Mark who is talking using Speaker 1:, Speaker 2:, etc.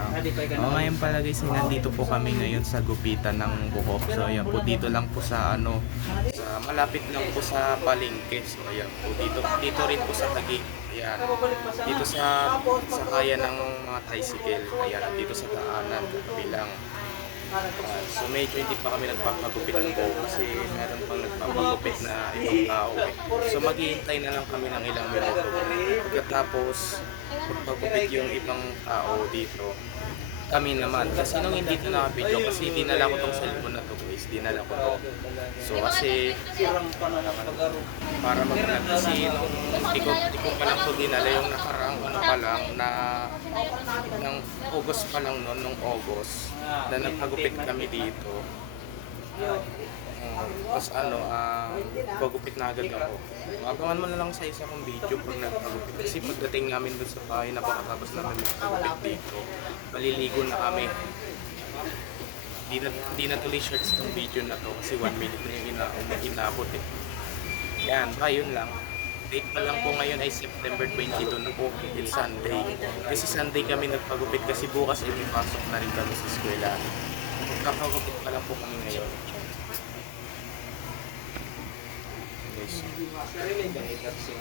Speaker 1: Pa
Speaker 2: Oo, ngayon pala guys, nandito po kami ngayon sa gupitan ng buhok. So ayan po, dito lang po sa ano, sa malapit lang po sa palengke. So ayan po, dito, dito rin po sa Taguig. Ayan. Dito sa sa kaya ng mga tricycle. Ayan, dito sa daanan, kabilang. Ah, so medyo hindi pa kami nagpapagupit ng buhok kasi meron pang nagpapagupit na ibang tao eh. So maghihintay na lang kami ng ilang minuto. Pagkatapos magpagupit yung ibang tao dito, kami naman. Kasi nung hindi ito nakabidyo, kasi dinala ko tong cellphone na to guys, dinala ko to. So kasi para mag kasi nung di ko, di ko pa lang to dinala yung nakaraang ano pa lang na ng August pa lang noon, nung August na nagpagupit kami dito. Tapos ano, ah pagupit na agad ako. Abangan mo na lang sa isa kong video pag nagpagupit. Kasi pagdating namin doon sa bahay, napakatapos namin magpagupit dito. Maliligo na kami. Di na, di na tuloy shorts tong video na to kasi one minute na yung ina, inabot eh. Yan, ba yun lang. Date pa lang po ngayon ay September 22 na po. It's Sunday. Kasi Sunday kami nagpagupit kasi bukas ay may pasok na rin kami sa eskwela. Kapagupit pa lang po kami ngayon. Guys.